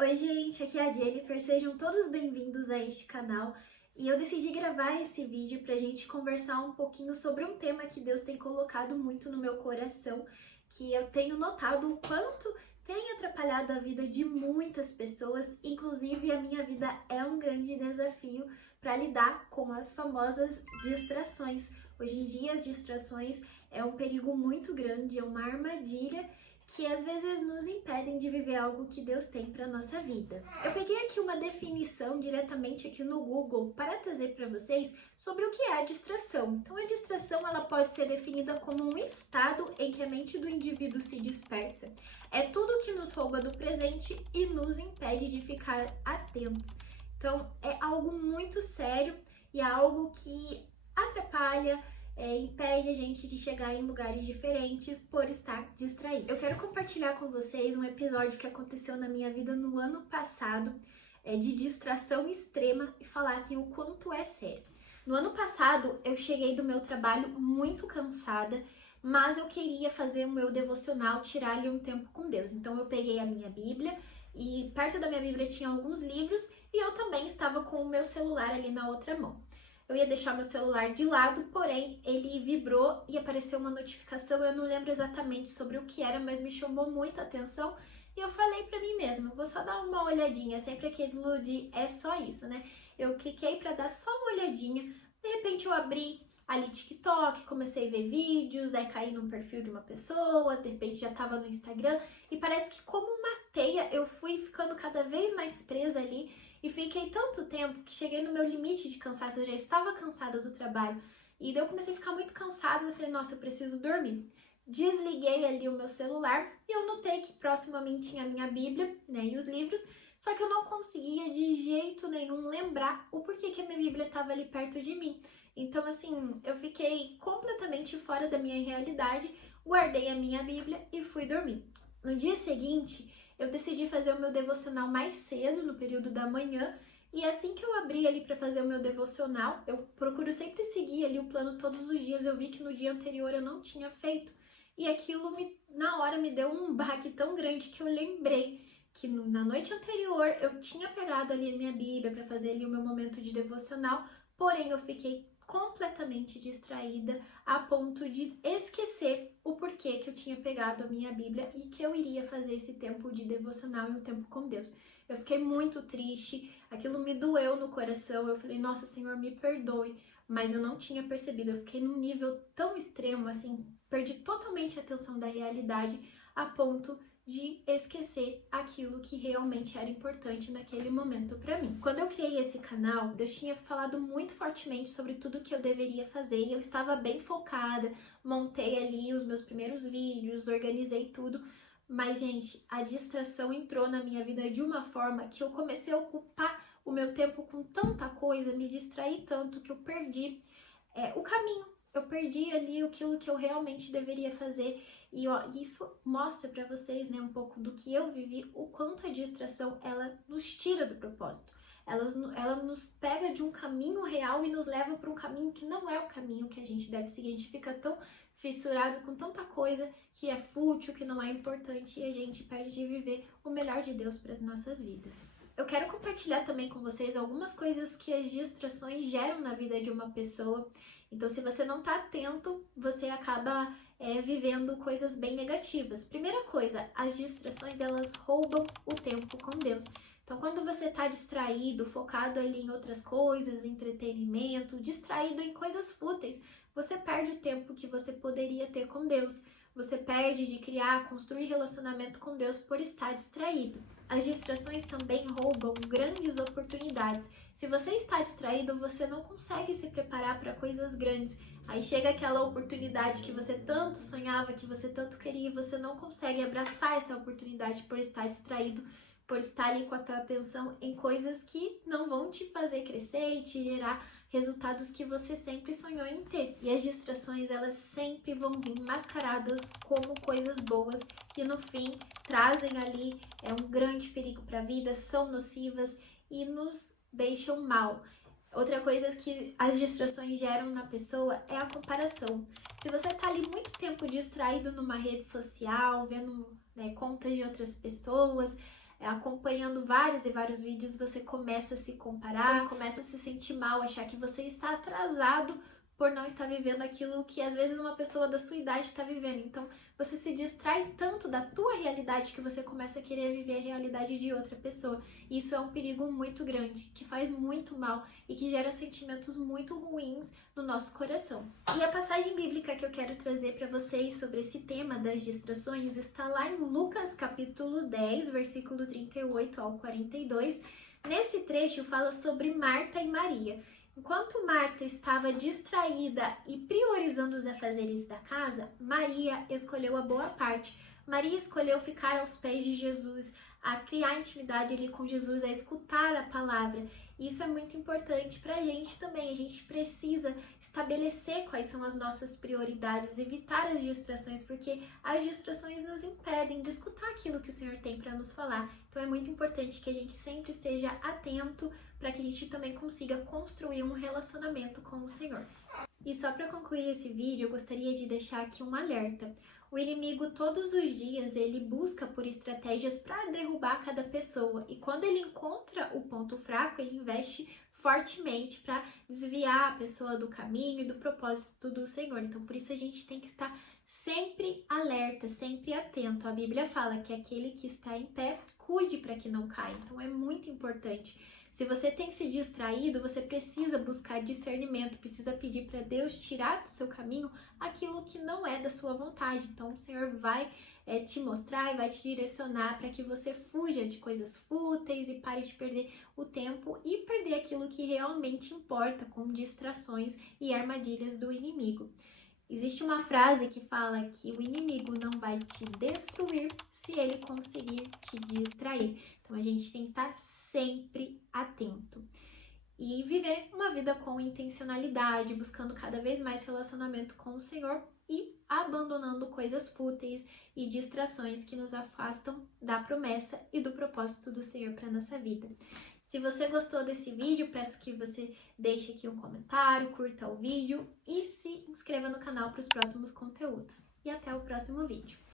Oi gente, aqui é a Jennifer, sejam todos bem-vindos a este canal e eu decidi gravar esse vídeo pra gente conversar um pouquinho sobre um tema que Deus tem colocado muito no meu coração, que eu tenho notado o quanto tem atrapalhado a vida de muitas pessoas, inclusive a minha vida é um grande desafio para lidar com as famosas distrações. Hoje em dia as distrações é um perigo muito grande, é uma armadilha que às vezes nos impedem de viver algo que Deus tem para nossa vida. Eu peguei aqui uma definição diretamente aqui no Google para trazer para vocês sobre o que é a distração. Então, a distração ela pode ser definida como um estado em que a mente do indivíduo se dispersa. É tudo que nos rouba do presente e nos impede de ficar atentos. Então, é algo muito sério e é algo que atrapalha, impede a gente de chegar em lugares diferentes por estar distraído. Eu quero compartilhar com vocês um episódio que aconteceu na minha vida no ano passado, de distração extrema, e falar assim o quanto é sério. No ano passado, eu cheguei do meu trabalho muito cansada, mas eu queria fazer o meu devocional, tirar ali um tempo com Deus. Então eu peguei a minha Bíblia e perto da minha Bíblia tinha alguns livros e eu também estava com o meu celular ali na outra mão. Eu ia deixar meu celular de lado, porém ele vibrou e apareceu uma notificação. Eu não lembro exatamente sobre o que era, mas me chamou muita atenção e eu falei pra mim mesma, vou só dar uma olhadinha, sempre aquilo de é só isso, né? Eu cliquei pra dar só uma olhadinha, de repente eu abri ali TikTok, comecei a ver vídeos, aí caí num perfil de uma pessoa, de repente já tava no Instagram e parece que como uma teia eu fui ficando cada vez mais presa ali e fiquei tanto tempo que cheguei no meu limite de cansaço, eu já estava cansada do trabalho. E daí eu comecei a ficar muito cansada, eu falei, nossa, eu preciso dormir. Desliguei ali o meu celular e eu notei que próximo a mim tinha a minha Bíblia, né, e os livros, só que eu não conseguia de jeito nenhum lembrar o porquê que a minha Bíblia estava ali perto de mim. Então, assim, eu fiquei completamente fora da minha realidade, guardei a minha Bíblia e fui dormir. No dia seguinte, eu decidi fazer o meu devocional mais cedo, no período da manhã, e assim que eu abri ali para fazer o meu devocional, eu procuro sempre seguir ali o plano todos os dias. Eu vi que no dia anterior eu não tinha feito, e aquilo na hora me deu um baque tão grande que eu lembrei que na noite anterior eu tinha pegado ali a minha Bíblia para fazer ali o meu momento de devocional, porém eu fiquei completamente distraída a ponto de esquecer o porquê que eu tinha pegado a minha Bíblia e que eu iria fazer esse tempo de devocional e um tempo com Deus. Eu fiquei muito triste, aquilo me doeu no coração, eu falei, nossa, Senhor, me perdoe, mas eu não tinha percebido, eu fiquei num nível tão extremo, assim, perdi totalmente a atenção da realidade a ponto de esquecer aquilo que realmente era importante naquele momento para mim. Quando eu criei esse canal, Deus tinha falado muito fortemente sobre tudo que eu deveria fazer e eu estava bem focada, montei ali os meus primeiros vídeos, organizei tudo, mas gente, a distração entrou na minha vida de uma forma que eu comecei a ocupar o meu tempo com tanta coisa, me distraí tanto que eu perdi o caminho. Eu perdi ali aquilo que eu realmente deveria fazer e ó, isso mostra para vocês, né, um pouco do que eu vivi, o quanto a distração ela nos tira do propósito. Ela nos pega de um caminho real e nos leva para um caminho que não é o caminho que a gente deve seguir. A gente fica tão fissurado com tanta coisa que é fútil, que não é importante e a gente perde de viver o melhor de Deus para as nossas vidas. Eu quero compartilhar também com vocês algumas coisas que as distrações geram na vida de uma pessoa. Então, se você não está atento, você acaba vivendo coisas bem negativas. Primeira coisa, as distrações elas roubam o tempo com Deus. Então, quando você está distraído, focado ali em outras coisas, entretenimento, distraído em coisas fúteis, você perde o tempo que você poderia ter com Deus. Você perde de criar, construir relacionamento com Deus por estar distraído. As distrações também roubam grandes oportunidades. Se você está distraído, você não consegue se preparar para coisas grandes. Aí chega aquela oportunidade que você tanto sonhava, que você tanto queria, e você não consegue abraçar essa oportunidade por estar distraído, por estar ali com a tua atenção em coisas que não vão te fazer crescer e te gerar resultados que você sempre sonhou em ter. E as distrações, elas sempre vão vir mascaradas como coisas boas que no fim trazem ali um grande perigo para a vida, são nocivas e nos deixam mal. Outra coisa que as distrações geram na pessoa é a comparação. Se você está ali muito tempo distraído numa rede social, vendo contas de outras pessoas, acompanhando vários e vários vídeos, você começa a se comparar, começa a se sentir mal, achar que você está atrasado por não estar vivendo aquilo que às vezes uma pessoa da sua idade está vivendo. Então, você se distrai tanto da tua realidade que você começa a querer viver a realidade de outra pessoa. E isso é um perigo muito grande, que faz muito mal e que gera sentimentos muito ruins no nosso coração. E a passagem bíblica que eu quero trazer para vocês sobre esse tema das distrações está lá em Lucas capítulo 10, versículo 38 ao 42. Nesse trecho fala sobre Marta e Maria. Enquanto Marta estava distraída e priorizando os afazeres da casa, Maria escolheu a boa parte. Maria escolheu ficar aos pés de Jesus, a criar intimidade ali com Jesus, a escutar a palavra. Isso é muito importante para a gente também. A gente precisa estabelecer quais são as nossas prioridades, evitar as distrações, porque as distrações nos impedem de escutar aquilo que o Senhor tem para nos falar. Então é muito importante que a gente sempre esteja atento para que a gente também consiga construir um relacionamento com o Senhor. E só para concluir esse vídeo, eu gostaria de deixar aqui um alerta. O inimigo todos os dias ele busca por estratégias para derrubar cada pessoa e quando ele encontra o ponto fraco, ele investe fortemente para desviar a pessoa do caminho e do propósito do Senhor. Então, por isso a gente tem que estar sempre alerta, sempre atento. A Bíblia fala que aquele que está em pé, cuide para que não caia. Então, é muito importante. Se você tem se distraído, você precisa buscar discernimento, precisa pedir para Deus tirar do seu caminho aquilo que não é da sua vontade. Então, o Senhor vai te mostrar e vai te direcionar para que você fuja de coisas fúteis e pare de perder o tempo e perder aquilo que realmente importa, como distrações e armadilhas do inimigo. Existe uma frase que fala que o inimigo não vai te destruir se ele conseguir te distrair. Então, a gente tem que estar sempre atento e viver uma vida com intencionalidade, buscando cada vez mais relacionamento com o Senhor e abandonando coisas fúteis e distrações que nos afastam da promessa e do propósito do Senhor para a nossa vida. Se você gostou desse vídeo, peço que você deixe aqui um comentário, curta o vídeo e se inscreva no canal para os próximos conteúdos. E até o próximo vídeo.